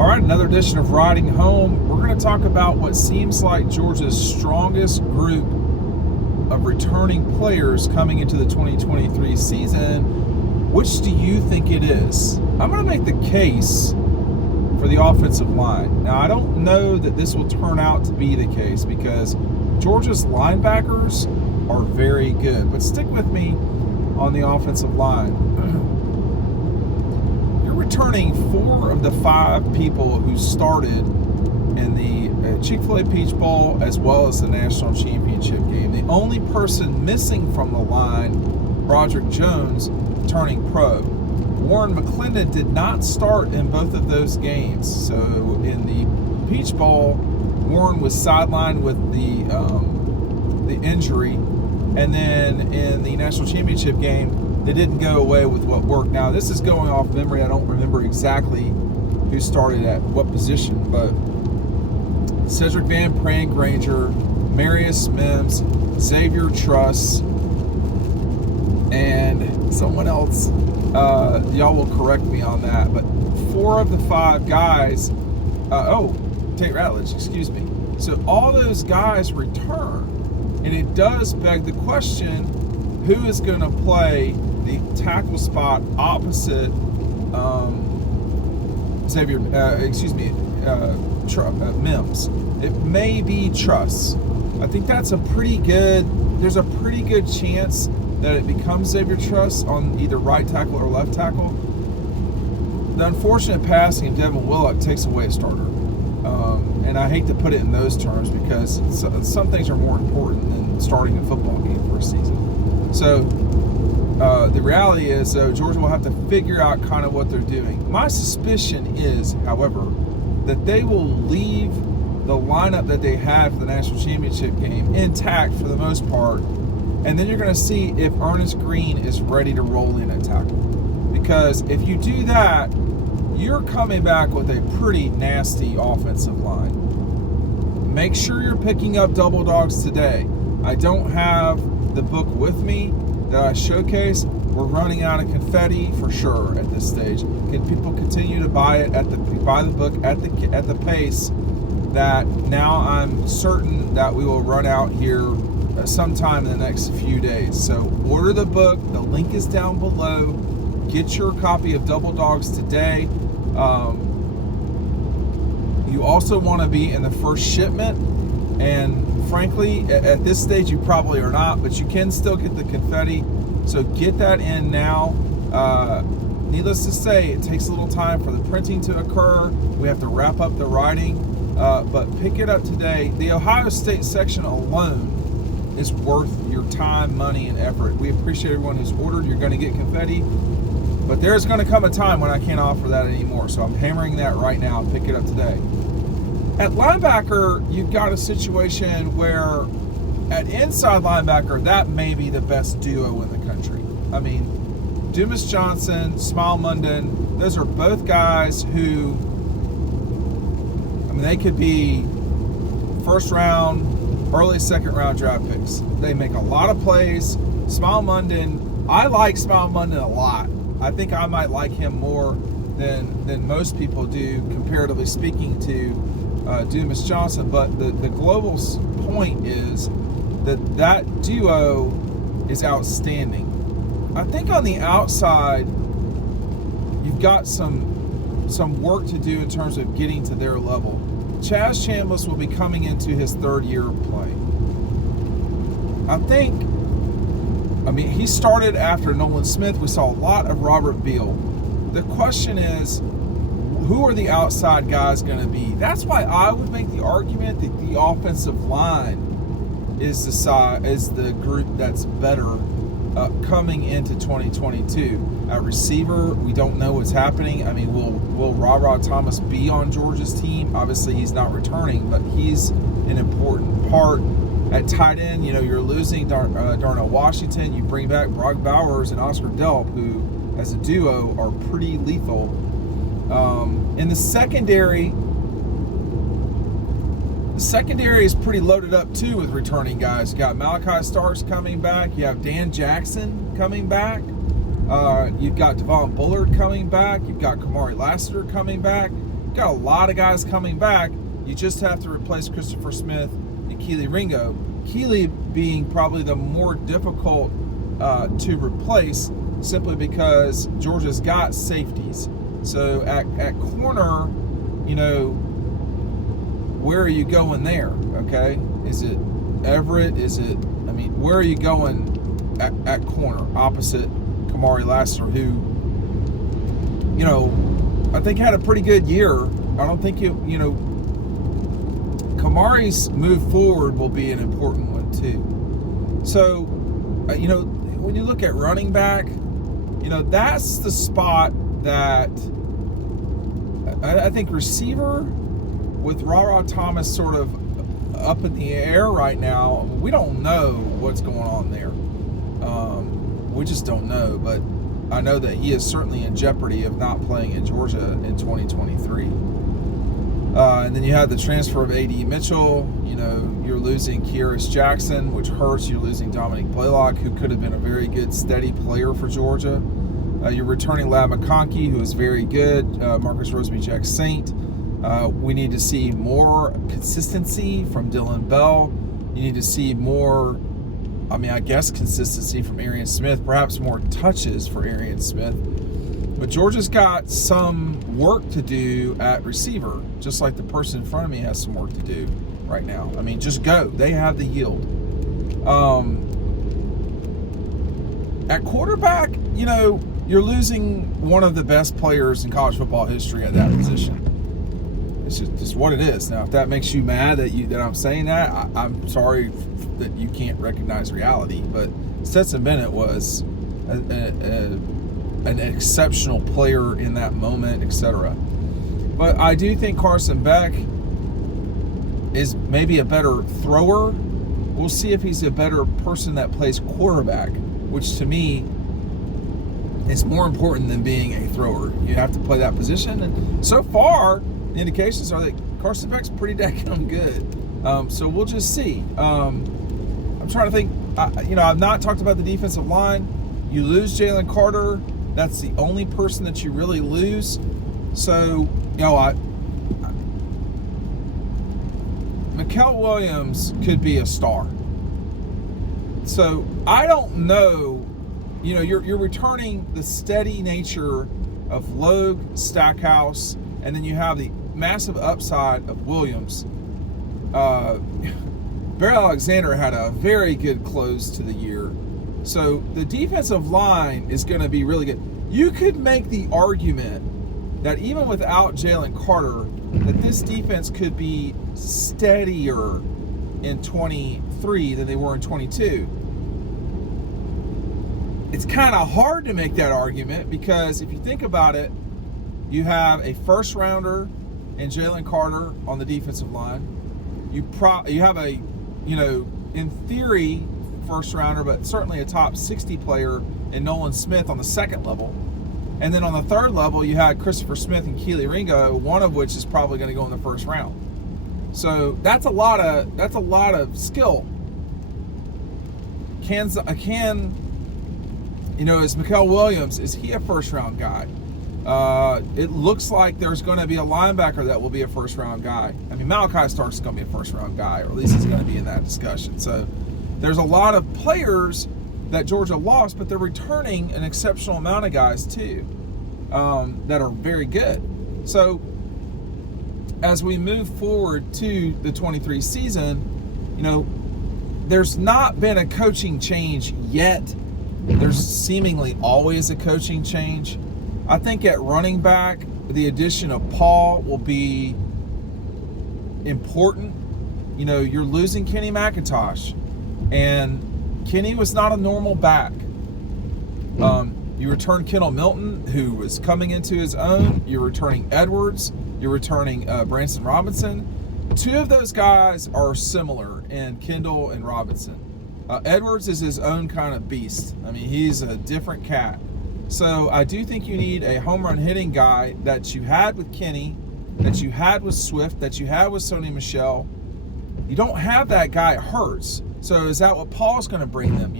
All right, another edition of Riding Home. We're going to talk about what seems like Georgia's strongest group of returning players coming into the 2023 season. Which do you think it is? I'm going to make the case for the offensive line. Now, I don't know that this will turn out to be the case because Georgia's linebackers are very good. But stick with me on the offensive line. You're returning 4 of the 5 people who started in the Chick-fil-A Peach Bowl as well as the National Championship game. The only person missing from the line, Broderick Jones, turning pro. Warren McClendon did not start in both of those games. So in the Peach Bowl, Warren was sidelined with the injury, and then in the National Championship game, they didn't go away with what worked. Now, this is going off memory. I don't remember exactly who started at what position, but Cedric Van Prank Granger, Marius Mims, Xavier Truss, and someone else. Y'all will correct me on that, but 4 of the 5 guys, Tate Ratledge, excuse me. So all those guys return, and it does beg the question, who is going to play the tackle spot opposite Mims? It may be Truss. I think that's there's a pretty good chance that it becomes Xavier Truss on either right tackle or left tackle. The unfortunate passing of Devin Willock takes away a starter. And I hate to put it in those terms because some things are more important than starting a football game for a season. So the reality is, Georgia will have to figure out kind of what they're doing. My suspicion is, however, that they will leave the lineup that they had for the National Championship game intact for the most part. And then you're going to see if Ernest Green is ready to roll in at tackle. Because if you do that, you're coming back with a pretty nasty offensive line. Make sure you're picking up Double Dogs today. I don't have the book with me that I showcase. We're running out of confetti for sure at this stage. Can people continue to buy it buy the book at the pace that now I'm certain that we will run out here sometime in the next few days. So order the book. The link is down below. Get your copy of Double Dogs today. You also want to be in the first shipment, and frankly, at this stage you probably are not, but you can still get the confetti. So get that in now. Needless to say, it takes a little time for the printing to occur. We have to wrap up the writing, but pick it up today. The Ohio State section alone is worth your time, money, and effort. We appreciate everyone who's ordered. You're going to get confetti, but there's going to come a time when I can't offer that anymore. So I'm hammering that right now. Pick it up today. At linebacker, you've got a situation where at inside linebacker, that may be the best duo in the country. I mean, Dumas Johnson, Smile Munden, those are both guys who, they could be first round, early second round draft picks. They make a lot of plays. Smile Munden, I like Smile Munden a lot. I think I might like him more than most people do, comparatively speaking to Dumas Johnson. But the global point is that duo is outstanding. I think on the outside, you've got some work to do in terms of getting to their level. Chaz Chambliss will be coming into his 3rd year of playing. He started after Nolan Smith. We saw a lot of Robert Beal. The question is, who are the outside guys going to be? That's why I would make the argument that the offensive line is the group that's better coming into 2022. At receiver, we don't know what's happening. Will Ra Thomas be on Georgia's team? Obviously, he's not returning, but he's an important part. At tight end, you're losing Darnell Washington. You bring back Brock Bowers and Oscar Delp, who, as a duo, are pretty lethal. In the secondary is pretty loaded up, too, with returning guys. You got Malachi Starks coming back. You have Dan Jackson coming back. You've got Devon Bullard coming back. You've got Kamari Lassiter coming back. You've got a lot of guys coming back. You just have to replace Christopher Smith and Keely Ringo. Keely being probably the more difficult to replace, simply because Georgia's got safeties. So at corner, where are you going there? Okay, is it Everett? Where are you going at corner opposite Kamari Lassiter, who, I think had a pretty good year. I don't think Kamari's move forward will be an important one too. So, when you look at running back, that's the spot that I think receiver, with Ra Thomas sort of up in the air right now, we don't know what's going on there. We just don't know, but I know that he is certainly in jeopardy of not playing in Georgia in 2023. And then you have the transfer of A.D. Mitchell. You're losing Kyrus Jackson, which hurts. You're losing Dominic Blaylock, who could have been a very good, steady player for Georgia. You're returning Lab McConkey, who is very good. Marcus Rosemy-Jack Saint. We need to see more consistency from Dylan Bell. You need to see more, consistency from Arian Smith, perhaps more touches for Arian Smith. But Georgia's got some work to do at receiver, just like the person in front of me has some work to do right now. Just go. They have the yield. At quarterback, you're losing one of the best players in college football history at that position. It's just what it is. Now, if that makes you mad that I'm saying that, I'm sorry that you can't recognize reality. But Stetson Bennett was an exceptional player in that moment, etc. But I do think Carson Beck is maybe a better thrower. We'll see if he's a better person that plays quarterback, which to me is more important than being a thrower. You have to play that position, and so far the indications are that Carson Beck's pretty damn good. So we'll just see. I'm trying to think. I've not talked about the defensive line. You lose Jalen Carter. That's the only person that you really lose. So, Mykel Williams could be a star. So I don't know. You're returning the steady nature of Logue, Stackhouse, and then you have the massive upside of Williams. Barry Alexander had a very good close to the year. So the defensive line is going to be really good. You could make the argument that even without Jalen Carter, that this defense could be steadier in 23 than they were in 22. It's kind of hard to make that argument because if you think about it, you have a first rounder in Jalen Carter on the defensive line. You have a, in theory, first rounder, but certainly a top 60 player in Nolan Smith on the second level. And then on the third level, you had Christopher Smith and Keely Ringo, one of which is probably going to go in the first round. So that's a lot of skill. Is Mykel Williams, is he a first round guy? It looks like there's going to be a linebacker that will be a first round guy. Malachi Starks is going to be a first round guy, or at least he's going to be in that discussion. So there's a lot of players that Georgia lost, but they're returning an exceptional amount of guys too, that are very good. So as we move forward to the 23 season, there's not been a coaching change yet. There's seemingly always a coaching change. I think at running back, the addition of Paul will be important. You're losing Kenny McIntosh, and Kenny was not a normal back. You return Kendall Milton, who was coming into his own. You're returning Edwards. You're returning Branson Robinson. Two of those guys are similar in Kendall and Robinson. Edwards is his own kind of beast. He's a different cat. So I do think you need a home run hitting guy that you had with Kenny, that you had with Swift, that you had with Sony Michel. You don't have that guy. It hurts. So is that what Paul's going to bring them,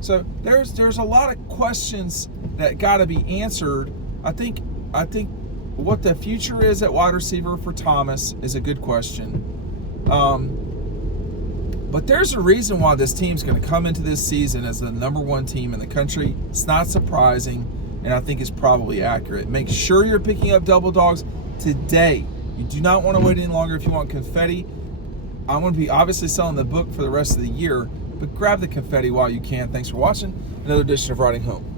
So there's a lot of questions that got to be answered. I think what the future is at wide receiver for Thomas is a good question. But there's a reason why this team's going to come into this season as the #1 team in the country. It's not surprising, and I think it's probably accurate. Make sure you're picking up double dogs today. You do not want to wait any longer if you want confetti. I'm going to be obviously selling the book for the rest of the year, but grab the confetti while you can. Thanks for watching another edition of Riding Home.